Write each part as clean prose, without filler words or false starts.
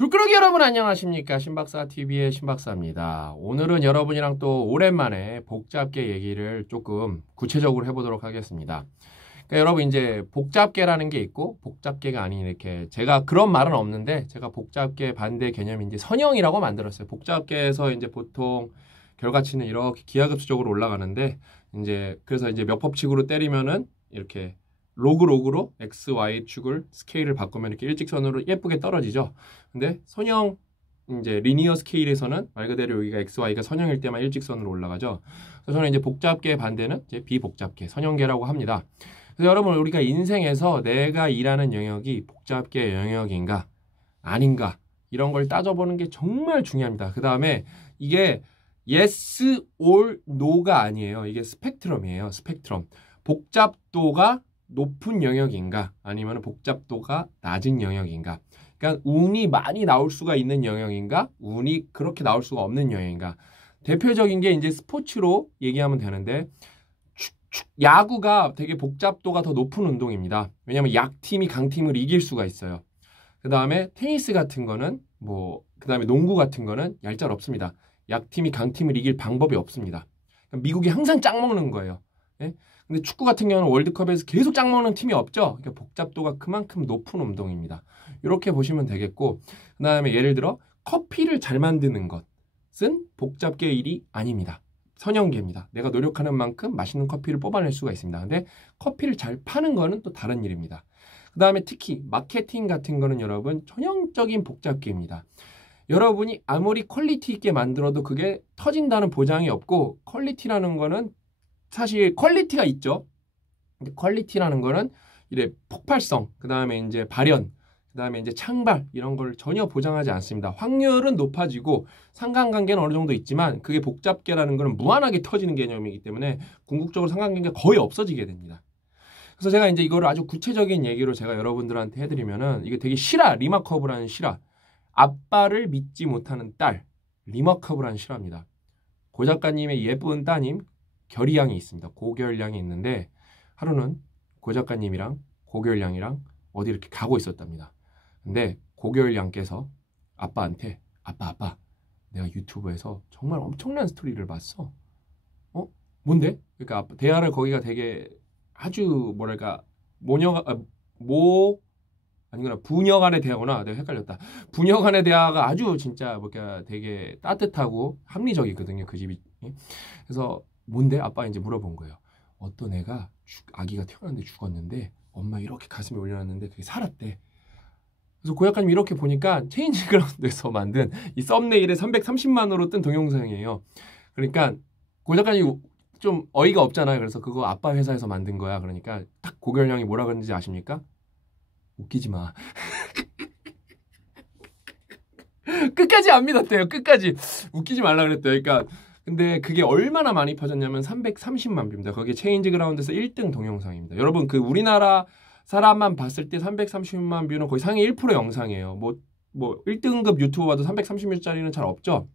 줄끄러기 여러분 안녕하십니까? 신박사TV의 신박사입니다. 오늘은 여러분이랑 또 오랜만에 복잡계 얘기를 조금 구체적으로 해보도록 하겠습니다. 그러니까 여러분 이제 복잡계라는 게 있고 복잡계가 아닌 이렇게 제가 그런 말은 없는데 제가 복잡계 반대 개념이 이제 선형이라고 만들었어요. 복잡계에서 이제 보통 결과치는 이렇게 기하급수적으로 올라가는데 이제 그래서 이제 몇 법칙으로 때리면은 이렇게 로그로 x, y 축을 스케일을 바꾸면 이렇게 일직선으로 예쁘게 떨어지죠. 근데 선형 이제 리니어 스케일에서는 말 그대로 여기가 x, y가 선형일 때만 일직선으로 올라가죠. 그래서 저는 이제 복잡계 반대는 이제 비복잡계, 선형계라고 합니다. 그래서 여러분 우리가 인생에서 내가 일하는 영역이 복잡계 영역인가 아닌가 이런 걸 따져보는 게 정말 중요합니다. 그 다음에 이게 yes or no가 아니에요. 이게 스펙트럼이에요. 스펙트럼. 복잡도가 높은 영역인가 아니면 복잡도가 낮은 영역인가, 그러니까 운이 많이 나올 수가 있는 영역인가 운이 그렇게 나올 수가 없는 영역인가. 대표적인 게 이제 스포츠로 얘기하면 되는데 야구가 되게 복잡도가 더 높은 운동입니다. 왜냐하면 약팀이 강팀을 이길 수가 있어요. 그 다음에 테니스 같은 거는 그 다음에 농구 같은 거는 얄짤없습니다. 약팀이 강팀을 이길 방법이 없습니다. 미국이 항상 짝 먹는 거예요. 네? 근데 축구 같은 경우는 월드컵에서 계속 짝 먹는 팀이 없죠. 그러니까 복잡도가 그만큼 높은 운동입니다. 이렇게 보시면 되겠고, 그 다음에 예를 들어 커피를 잘 만드는 것은 복잡계 일이 아닙니다. 선형계입니다. 내가 노력하는 만큼 맛있는 커피를 뽑아낼 수가 있습니다. 근데 커피를 잘 파는 거는 또 다른 일입니다. 그 다음에 특히 마케팅 같은 거는 여러분 전형적인 복잡계입니다. 여러분이 아무리 퀄리티 있게 만들어도 그게 터진다는 보장이 없고, 퀄리티라는 거는 사실 퀄리티가 있죠. 근데 퀄리티라는 거는 이래 폭발성, 그 다음에 이제 발현, 그 다음에 이제 창발 이런 걸 전혀 보장하지 않습니다. 확률은 높아지고 상관관계는 어느 정도 있지만 그게 복잡계라는 거는 무한하게 터지는 개념이기 때문에 궁극적으로 상관관계가 거의 없어지게 됩니다. 그래서 제가 이제 이거를 아주 구체적인 얘기로 제가 여러분들한테 해드리면은 이게 되게 실화, 리마커브라는 실화. 아빠를 믿지 못하는 딸, 리마커브라는 실화입니다. 고 작가님의 예쁜 따님 결의양이 있습니다. 고결양이 있는데 하루는 고 작가님이랑 고결양이랑 어디 이렇게 가고 있었답니다. 근데 고결양께서 아빠한테 아빠 내가 유튜브에서 정말 엄청난 스토리를 봤어. 뭔데? 그러니까 아빠, 대화를 거기가 되게 아주 뭐랄까 아니구나, 부녀 간의 대화구나. 내가 헷갈렸다. 부녀 간의 대화가 아주 진짜 뭔가 되게 따뜻하고 합리적이거든요. 그 집이. 그래서 뭔데? 아빠 이제 물어본 거예요. 어떤 애가 아기가 태어났는데 죽었는데 엄마 이렇게 가슴에 올려놨는데 그게 살았대. 그래서 고 작가님 이렇게 보니까 체인지 그라운드에서 만든 이 썸네일에 330만으로 뜬 동영상이에요. 그러니까 고 작가님 좀 어이가 없잖아요. 그래서 그거 아빠 회사에서 만든 거야. 그러니까 딱 고결량이 뭐라 그랬는지 아십니까? 웃기지 마. 끝까지 안 믿었대요. 끝까지. 웃기지 말라 그랬대요. 그러니까 근데 그게 얼마나 많이 퍼졌냐면 330만 뷰입니다. 거기에 체인지 그라운드에서 1등 동영상입니다. 여러분 그 우리나라 사람만 봤을 때 330만 뷰는 거의 상위 1% 영상이에요. 뭐 1등급 유튜버 봐도 330뷰짜리는 잘 없죠.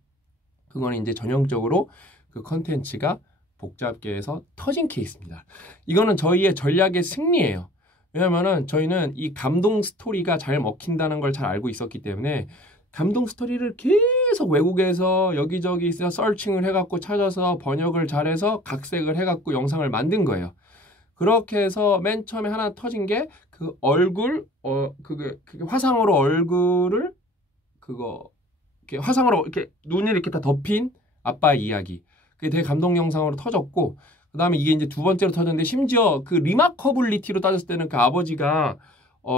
그거는 이제 전형적으로 그 컨텐츠가 복잡계에서 터진 케이스입니다. 이거는 저희의 전략의 승리예요. 왜냐면은 저희는 이 감동 스토리가 잘 먹힌다는 걸 잘 알고 있었기 때문에 감동 스토리를 계속 외국에서 여기저기서 서칭을 해갖고 찾아서 번역을 잘해서 각색을 해갖고 영상을 만든 거예요. 그렇게 해서 맨 처음에 하나 터진 게 그 얼굴, 그게 화상으로 얼굴을 이렇게 화상으로 이렇게 눈을 이렇게 다 덮인 아빠의 이야기. 그게 되게 감동 영상으로 터졌고, 그 다음에 이게 이제 두 번째로 터졌는데 심지어 그 리마커블리티로 따졌을 때는 그 아버지가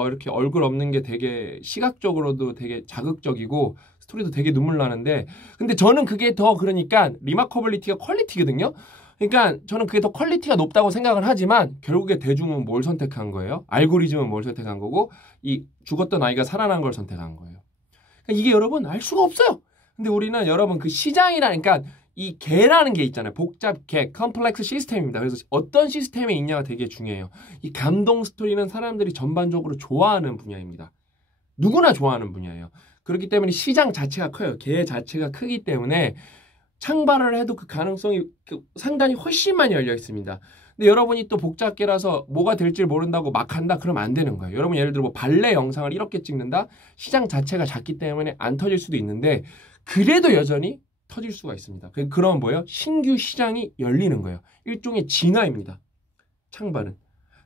이렇게 얼굴 없는 게 되게 시각적으로도 되게 자극적이고 스토리도 되게 눈물 나는데, 근데 저는 그게 더 그러니까 리마커블리티가 퀄리티거든요. 그러니까 저는 그게 더 퀄리티가 높다고 생각을 하지만 결국에 대중은 뭘 선택한 거예요? 알고리즘은 뭘 선택한 거고 이 죽었던 아이가 살아난 걸 선택한 거예요. 그러니까 이게 여러분 알 수가 없어요. 근데 우리는 여러분 그 시장이라니까 이 개라는 게 있잖아요. 복잡 개, 컴플렉스 시스템입니다. 그래서 어떤 시스템에 있냐가 되게 중요해요. 이 감동 스토리는 사람들이 전반적으로 좋아하는 분야입니다. 누구나 좋아하는 분야예요. 그렇기 때문에 시장 자체가 커요. 개 자체가 크기 때문에 창발을 해도 그 가능성이 상단이 훨씬 많이 열려 있습니다. 근데 여러분이 또 복잡계라서 뭐가 될지 모른다고 막 한다? 그러면 안 되는 거예요. 여러분 예를 들어 뭐 발레 영상을 이렇게 찍는다? 시장 자체가 작기 때문에 안 터질 수도 있는데 그래도 여전히 터질 수가 있습니다. 그럼 뭐예요? 신규 시장이 열리는 거예요. 일종의 진화입니다. 창발은.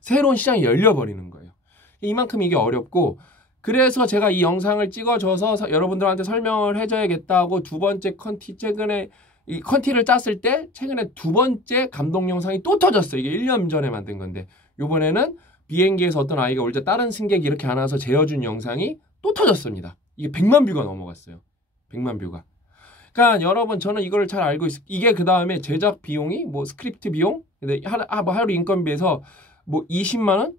새로운 시장이 열려버리는 거예요. 이만큼 이게 어렵고 그래서 제가 이 영상을 찍어줘서 여러분들한테 설명을 해줘야겠다고 두 번째 컨티 최근에 이 컨티를 짰을 때 최근에 두 번째 감동 영상이 또 터졌어요. 이게 1년 전에 만든 건데 요번에는 비행기에서 어떤 아이가 올때 다른 승객이 이렇게 안아서 재워준 영상이 또 터졌습니다. 이게 100만 뷰가 넘어갔어요. 100만 뷰가. 그러니까 여러분 저는 이거를 잘 알고 있어요. 이게 그 다음에 제작 비용이 뭐 스크립트 비용 근데 하루 인건비에서 뭐 20만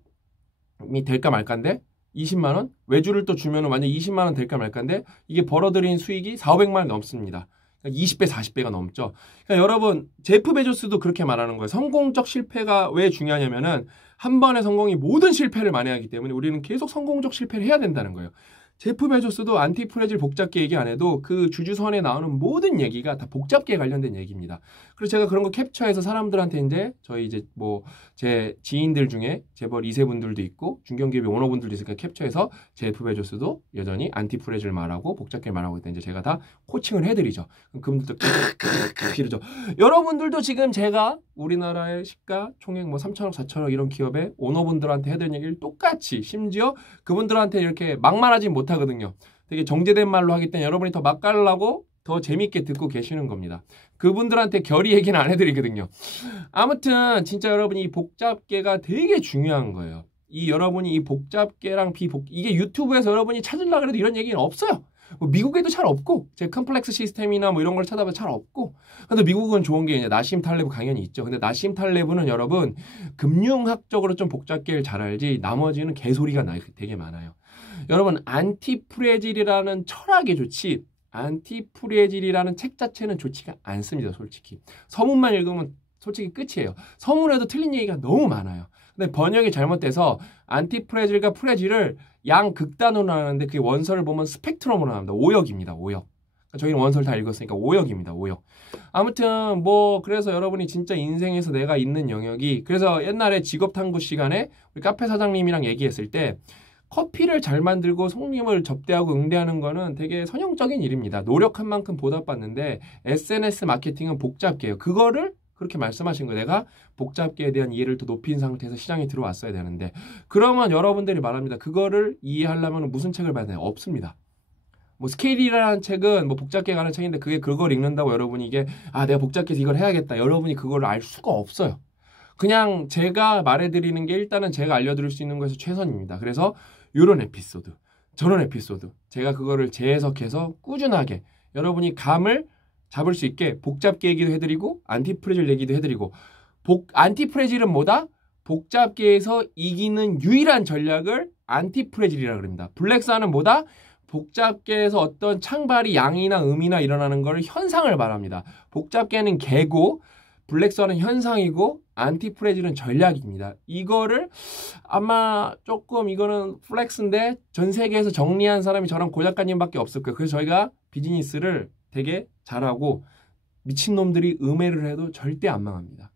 원이 될까 말까인데 20만 원? 외주를 또 주면은 완전 20만 원 될까 말까인데 이게 벌어들인 수익이 400만 원 넘습니다. 그러니까 20배, 40배가 넘죠. 그러니까 여러분 제프 베조스도 그렇게 말하는 거예요. 성공적 실패가 왜 중요하냐면은 한 번의 성공이 모든 실패를 만회하기 때문에 우리는 계속 성공적 실패를 해야 된다는 거예요. 제프 베조스도 안티프레질 복잡계 얘기 안 해도 그 주주선에 나오는 모든 얘기가 다 복잡계에 관련된 얘기입니다. 그래서 제가 그런 거 캡처해서 사람들한테 이제 저희 이제 뭐 제 지인들 중에 재벌 2세 분들도 있고 중견기업의 오너분들도 있으니까 캡처해서 제프 베조스도 여전히 안티프레질 말하고 복잡계 말하고 있다. 이제 제가 다 코칭을 해드리죠. 그럼 그분들도 이러죠. 여러분들도 지금 제가 우리나라의 시가 총액 뭐 3천억, 4천억 이런 기업의 오너분들한테 해드린 얘기를 똑같이 심지어 그분들한테 이렇게 막말하지 못하거든요. 되게 정제된 말로 하기 때문에 여러분이 더 맛깔나고 더 재밌게 듣고 계시는 겁니다. 그분들한테 결의 얘기는 안 해드리거든요. 아무튼 진짜 여러분이 이 복잡계가 되게 중요한 거예요. 이 여러분이 이 복잡계랑 이게 유튜브에서 여러분이 찾으려고 해도 이런 얘기는 없어요. 뭐 미국에도 잘 없고 제 컴플렉스 시스템이나 뭐 이런 걸 찾아봐도 잘 없고 근데 미국은 좋은 게 이제 나심 탈레브 강연이 있죠. 근데 나심 탈레브는 여러분 금융학적으로 좀 복잡계를 잘 알지 나머지는 개소리가 되게 많아요. 여러분 안티프레질이라는 철학이 좋지 안티프레질이라는 책 자체는 좋지가 않습니다. 솔직히 서문만 읽으면 솔직히 끝이에요. 서문에도 틀린 얘기가 너무 많아요. 근데 번역이 잘못돼서 안티프레질과 프레질을 양극단으로 나누는데 그 원서를 보면 스펙트럼으로 나옵니다. 오역입니다. 오역. 저희는 원서를 다 읽었으니까 오역입니다. 오역. 아무튼 뭐 그래서 여러분이 진짜 인생에서 내가 있는 영역이 그래서 옛날에 직업탐구 시간에 우리 카페 사장님이랑 얘기했을 때 커피를 잘 만들고 손님을 접대하고 응대하는 거는 되게 선형적인 일입니다. 노력한 만큼 보답받는데 SNS 마케팅은 복잡계예요. 그거를 그렇게 말씀하신 거예요. 내가 복잡계에 대한 이해를 더 높인 상태에서 시장에 들어왔어야 되는데 그러면 여러분들이 말합니다. 그거를 이해하려면 무슨 책을 봐야 되나요? 없습니다. 뭐 스케일이라는 책은 뭐 복잡계에 관한 책인데 그걸 읽는다고 여러분이 이게 내가 복잡계에서 이걸 해야겠다. 여러분이 그걸 알 수가 없어요. 그냥 제가 말해드리는 게 일단은 제가 알려드릴 수 있는 것에서 최선입니다. 그래서 이런 에피소드, 저런 에피소드 제가 그거를 재해석해서 꾸준하게 여러분이 감을 잡을 수 있게 복잡계 얘기도 해드리고 안티프레질 얘기도 해드리고 안티프레질은 뭐다? 복잡계에서 이기는 유일한 전략을 안티프레질이라고 합니다. 블랙스완은 뭐다? 복잡계에서 어떤 창발이 양이나 음이나 일어나는 걸 현상을 말합니다. 복잡계는 개고 블랙스완은 현상이고 안티프레질은 전략입니다. 이거를 아마 조금 이거는 플렉스인데 전 세계에서 정리한 사람이 저랑 고 작가님밖에 없을 거예요. 그래서 저희가 비즈니스를 되게 잘하고 미친놈들이 음해를 해도 절대 안 망합니다.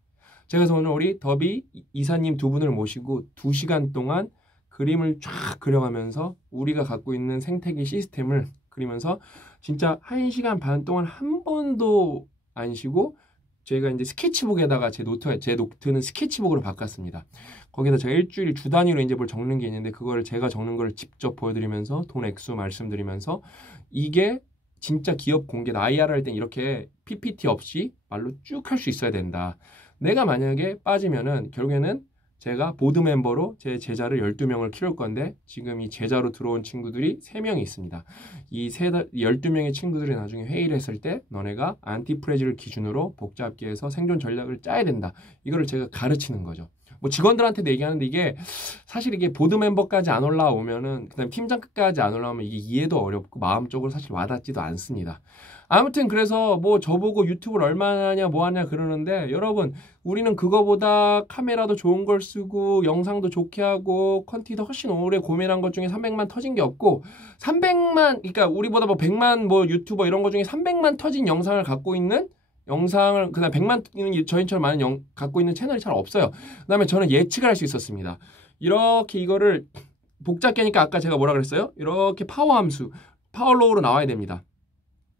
제가 그래서 오늘 우리 더비 이사님 두 분을 모시고 2시간 동안 그림을 쫙 그려가면서 우리가 갖고 있는 생태계 시스템을 그리면서 진짜 1시간 반 동안 한 번도 안 쉬고 저희가 이제 스케치북에다가 제 노트는 스케치북으로 바꿨습니다. 거기다 제가 일주일 주 단위로 이제 뭘 적는 게 있는데 그거를 제가 적는 걸 직접 보여드리면서 돈 액수 말씀드리면서 이게 진짜 기업 공개다. IR 할 땐 이렇게 PPT 없이 말로 쭉 할 수 있어야 된다. 내가 만약에 빠지면은 결국에는 제가 보드 멤버로 제 제자를 12명을 키울 건데 지금 이 제자로 들어온 친구들이 3명이 있습니다. 이 12명의 친구들이 나중에 회의를 했을 때 너네가 안티프레질을 기준으로 복잡계에서 생존 전략을 짜야 된다. 이거를 제가 가르치는 거죠. 뭐 직원들한테도 얘기하는데 이게 사실 이게 보드 멤버까지 안 올라오면은 그다음 팀장까지 안 올라오면 이게 이해도 어렵고 마음적으로 사실 와닿지도 않습니다. 아무튼 그래서 뭐 저보고 유튜브를 얼마나 하냐 뭐 하냐 그러는데 여러분 우리는 그거보다 카메라도 좋은 걸 쓰고 영상도 좋게 하고 컨텐츠도 훨씬 오래 고민한 것 중에 300만 터진 게 없고 300만 그러니까 우리보다 뭐 100만 뭐 유튜버 이런 것 중에 300만 터진 영상을 갖고 있는 영상을 그다음 100만 저희처럼 많은 갖고 있는 채널이 잘 없어요. 그다음에 저는 예측을 할 수 있었습니다. 이렇게 이거를 복잡계니까 아까 제가 뭐라 그랬어요? 이렇게 파워함수, 파워로우로 나와야 됩니다.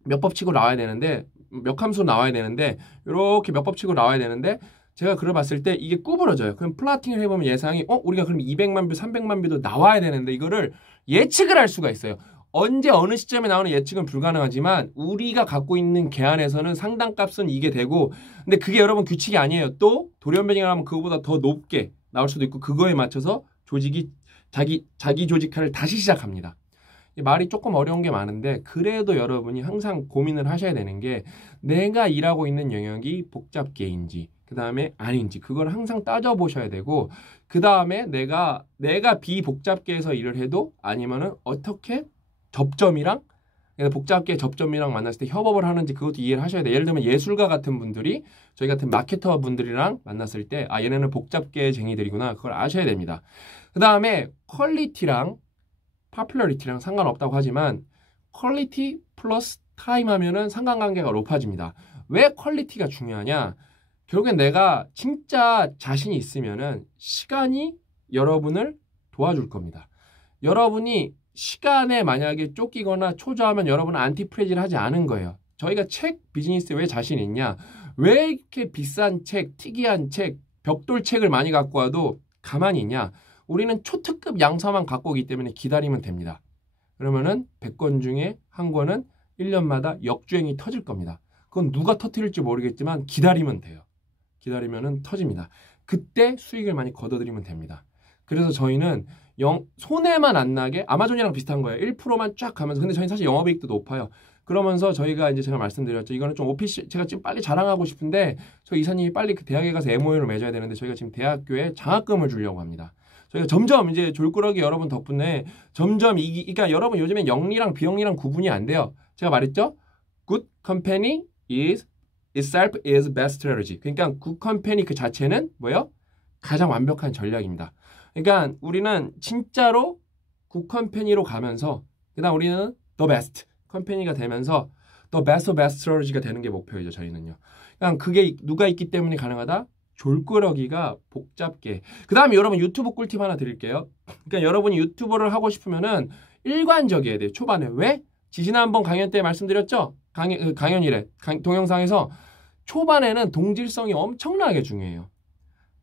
몇 법칙으로 나와야 되는데 몇 함수로 나와야 되는데 이렇게 몇 법칙으로 나와야 되는데 제가 그걸 봤을 때 이게 구부러져요. 그럼 플라팅을 해보면 예상이 우리가 그럼 200만 뷰, 300만 뷰도 나와야 되는데 이거를 예측을 할 수가 있어요. 언제 어느 시점에 나오는 예측은 불가능하지만 우리가 갖고 있는 계안에서는 상단값은 이게 되고 근데 그게 여러분 규칙이 아니에요. 또 돌연변이가 하면 그거보다 더 높게 나올 수도 있고 그거에 맞춰서 조직이 자기 조직화를 다시 시작합니다. 말이 조금 어려운 게 많은데 그래도 여러분이 항상 고민을 하셔야 되는 게 내가 일하고 있는 영역이 복잡계인지 그 다음에 아닌지 그걸 항상 따져보셔야 되고 그 다음에 내가 비복잡계에서 일을 해도 아니면은 어떻게 접점이랑 복잡계 접점이랑 만났을 때 협업을 하는지 그것도 이해를 하셔야 돼요. 예를 들면 예술가 같은 분들이 저희 같은 마케터 분들이랑 만났을 때 얘네는 복잡계쟁이들이구나 그걸 아셔야 됩니다. 그 다음에 퀄리티랑 popular이티랑 상관없다고 하지만 퀄리티 플러스 타임 하면은 상관관계가 높아집니다. 왜 퀄리티가 중요하냐? 결국엔 내가 진짜 자신이 있으면은 시간이 여러분을 도와줄 겁니다. 여러분이 시간에 만약에 쫓기거나 초조하면 여러분은 안티프레지를 하지 않은 거예요. 저희가 책 비즈니스에 왜 자신 있냐? 왜 이렇게 비싼 책, 특이한 책, 벽돌 책을 많이 갖고 와도 가만히 있냐? 우리는 초특급 양서만 갖고 오기 때문에 기다리면 됩니다. 그러면은 100권 중에 한 권은 1년마다 역주행이 터질 겁니다. 그건 누가 터뜨릴지 모르겠지만 기다리면 돼요. 기다리면은 터집니다. 그때 수익을 많이 걷어들이면 됩니다. 그래서 저희는 손해만 안 나게 아마존이랑 비슷한 거예요. 1%만 쫙 가면서 근데 저희는 사실 영업이익도 높아요. 그러면서 저희가 이제 제가 말씀드렸죠. 이거는 좀 오피셜 제가 지금 빨리 자랑하고 싶은데 저희 이사님이 빨리 그 대학에 가서 MOU를 맺어야 되는데 저희가 지금 대학교에 장학금을 주려고 합니다. 저희가 점점 이제 졸꾸러기 여러분 덕분에 점점 그러니까 여러분 요즘에 영리랑 비영리랑 구분이 안 돼요. 제가 말했죠. Good company is itself is best strategy. 그러니까 good company 그 자체는 뭐예요? 가장 완벽한 전략입니다. 그러니까 우리는 진짜로 good company로 가면서 그다음 우리는 the best 컴퍼니가 되면서 the best of best strategy가 되는 게 목표이죠. 저희는요. 그냥 그게 누가 있기 때문에 가능하다? 졸꾸러기가 복잡게. 그 다음에 여러분 유튜브 꿀팁 하나 드릴게요. 그러니까 여러분이 유튜버를 하고 싶으면은 일관적이어야 돼요. 초반에. 왜? 지난번 강연 때 말씀드렸죠? 강연이래. 동영상에서 초반에는 동질성이 엄청나게 중요해요.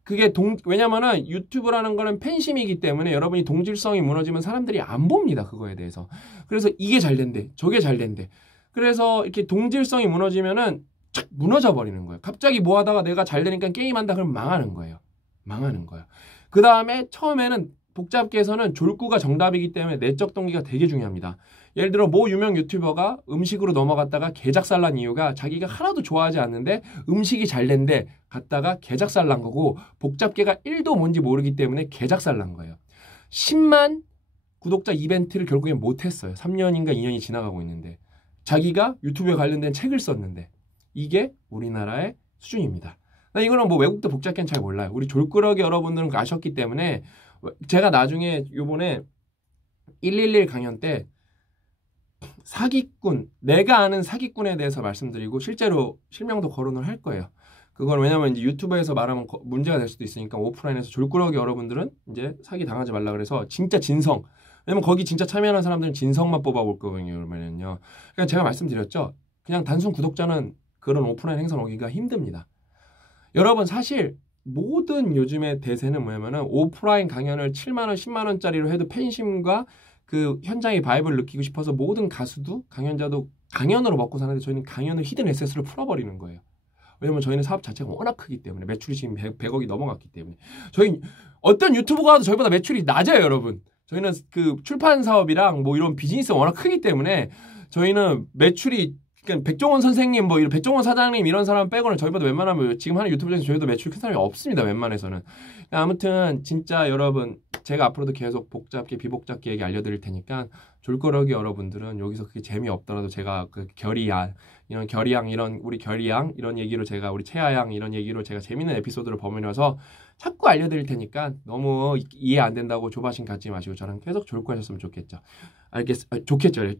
그게 왜냐면은 유튜브라는 거는 팬심이기 때문에 여러분이 동질성이 무너지면 사람들이 안 봅니다. 그거에 대해서. 그래서 이게 잘 된대. 저게 잘 된대. 그래서 이렇게 동질성이 무너지면은 착 무너져 버리는 거예요. 갑자기 뭐 하다가 내가 잘 되니까 게임한다 그러면 망하는 거예요. 망하는 거예요. 그 다음에 처음에는 복잡계에서는 졸구가 정답이기 때문에 내적 동기가 되게 중요합니다. 예를 들어 모 유명 유튜버가 음식으로 넘어갔다가 개작살 난 이유가 자기가 하나도 좋아하지 않는데 음식이 잘 된데 갔다가 개작살 난 거고 복잡계가 1도 뭔지 모르기 때문에 개작살 난 거예요. 10만 구독자 이벤트를 결국엔 못했어요. 3년인가 2년이 지나가고 있는데 자기가 유튜브에 관련된 책을 썼는데 이게 우리나라의 수준입니다. 이거는 뭐 외국도 복잡계는 잘 몰라요. 우리 졸꾸러기 여러분들은 아셨기 때문에 제가 나중에 요번에 111 강연 때 사기꾼, 내가 아는 사기꾼에 대해서 말씀드리고 실제로 실명도 거론을 할 거예요. 그건 왜냐면 이제 유튜브에서 말하면 문제가 될 수도 있으니까 오프라인에서 졸꾸러기 여러분들은 이제 사기 당하지 말라 그래서 진짜 진성. 왜냐면 거기 진짜 참여하는 사람들은 진성만 뽑아볼 거거든요. 그러니까 제가 말씀드렸죠. 그냥 단순 구독자는 그런 오프라인 행사 오기가 힘듭니다. 여러분 사실 모든 요즘의 대세는 뭐냐면은 오프라인 강연을 7만 원, 10만 원짜리로 해도 팬심과 그 현장의 바이브를 느끼고 싶어서 모든 가수도 강연자도 강연으로 먹고 사는데 저희는 강연을 히든 에셋으로 풀어버리는 거예요. 왜냐면 저희는 사업 자체가 워낙 크기 때문에 매출이 지금 100억이 넘어갔기 때문에 저희 어떤 유튜브가 와도 저희보다 매출이 낮아요, 여러분. 저희는 그 출판 사업이랑 뭐 이런 비즈니스가 워낙 크기 때문에 저희는 매출이 그러니까 백종원 선생님 뭐 이런 백종원 사장님 이런 사람 빼고는 저희보다 웬만하면 지금 하는 유튜브 중에서 저희도 매출 큰 사람이 없습니다. 웬만해서는. 아무튼 진짜 여러분 제가 앞으로도 계속 복잡계 비복잡계 얘기 알려드릴 테니까 졸거러기 여러분들은 여기서 그게 재미없더라도 제가 그 결의양 이런 결의양 이런 우리 결의양 이런 얘기로 제가 우리 채아양 이런 얘기로 제가 재밌는 에피소드를 버무려서 자꾸 알려드릴 테니까 너무 이해 안 된다고 조바심 갖지 마시고 저랑 계속 졸고하셨으면 좋겠죠.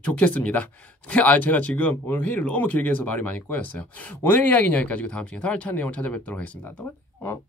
좋겠습니다. 제가 지금 오늘 회의를 너무 길게 해서 말이 많이 꼬였어요. 오늘 이야기는 여기까지고 다음 시간에 더 알찬 내용을 찾아뵙도록 하겠습니다. 또 봐요.